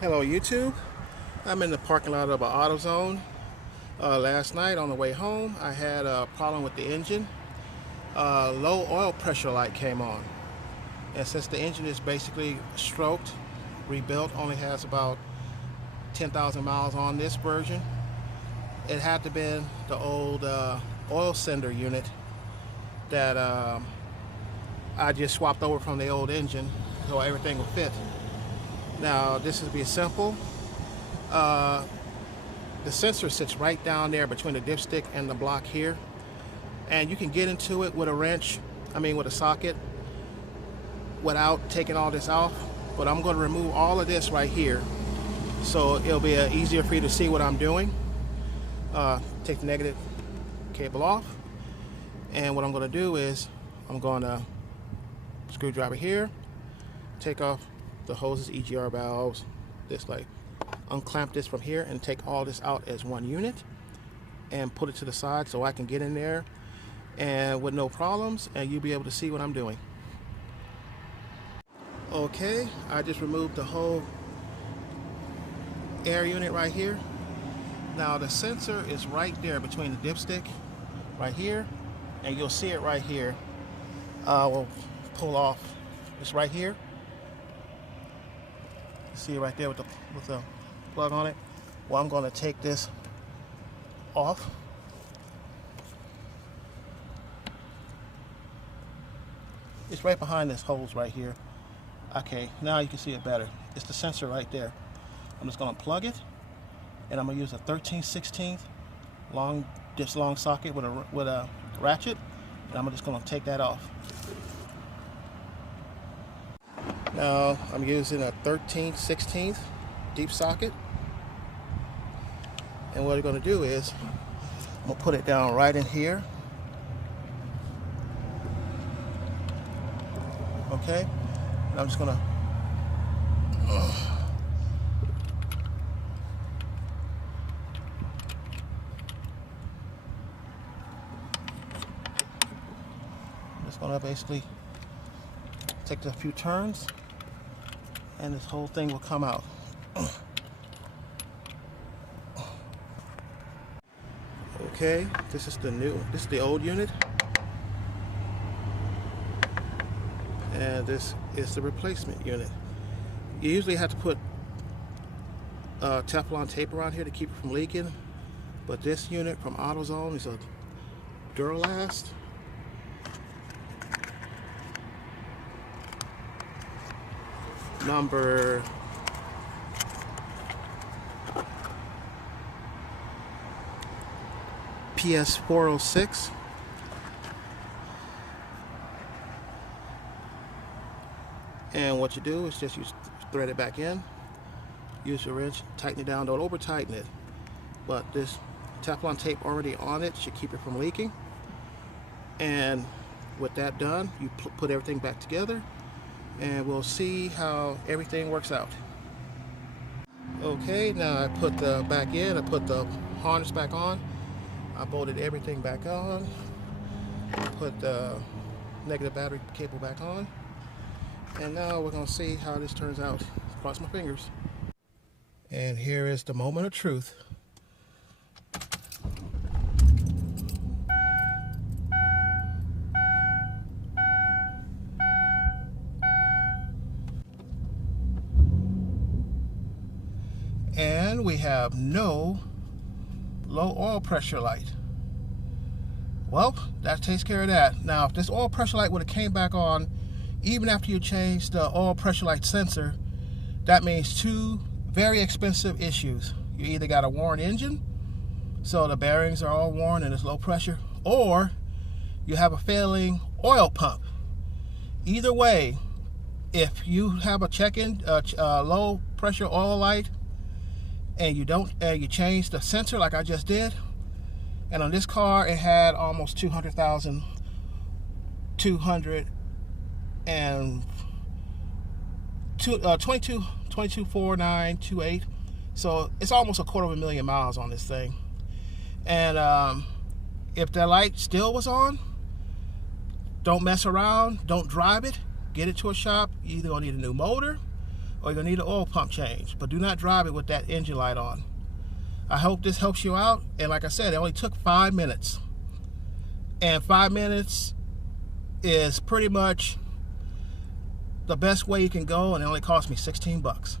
Hello YouTube. I'm in the parking lot of an AutoZone. Last night on the way home I had a problem with the engine. Low oil pressure light came on, and since the engine is basically stroked, rebuilt, only has about 10,000 miles on this version, it had to be the old oil sender unit that I just swapped over from the old engine so everything would fit. Now this would be simple. The sensor sits right down there between the dipstick and the block here, and you can get into it with a wrench, with a socket, without taking all this off. But I'm going to remove all of this right here so it'll be easier for you to see what I'm doing. Take the negative cable off, and what I'm going to do is I'm going to screwdriver here, take off the hoses, EGR valves, unclamp this from here and take all this out as one unit and put it to the side so I can get in there and with no problems, and you'll be able to see what I'm doing. Okay, I just removed the whole air unit right here. Now the sensor is right there between the dipstick right here, and you'll see it right here. We'll pull off. It's right here. See it right there with the plug on it. Well, I'm going to take this off. It's right behind this hose right here. Okay, now you can see it better. It's the sensor right there. I'm just going to plug it, and I'm going to use a 13/16 long socket with a ratchet, and I'm just going to take that off. Now I'm using a 13/16 deep socket, and what I'm going to do is I'm going to put it down right in here. Okay, and I'm just going to basically take a few turns, and this whole thing will come out. Okay, this is the old unit, and this is the replacement unit. You usually have to put Teflon tape around here to keep it from leaking, but this unit from AutoZone is a Duralast. Number PS406. And what you do is just thread it back in, use your wrench, tighten it down, don't over tighten it, but this Teflon tape already on it should keep it from leaking. And with that done, you put everything back together, and we'll see how everything works out. Okay, now I put the back in, I put the harness back on, I bolted everything back on, put the negative battery cable back on, and now we're going to see how this turns out. Cross my fingers. And here is the moment of truth. And we have no low oil pressure light. Well, that takes care of that. Now, if this oil pressure light would have came back on even after you changed the oil pressure light sensor, that means two very expensive issues. You either got a worn engine, so the bearings are all worn and it's low pressure, or you have a failing oil pump. Either way, if you have a check-in low pressure oil light, and you change the sensor like I just did, and on this car it had almost 200,000, 22,498, so it's almost 250,000 miles on this thing. And if the light still was on, don't mess around, don't drive it, get it to a shop. You're either gonna need a new motor, or you're going to need an oil pump change. But do not drive it with that engine light on. I hope this helps you out. And like I said, it only took 5 minutes. And 5 minutes is pretty much the best way you can go, and it only cost me 16 bucks.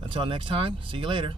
Until next time, see you later.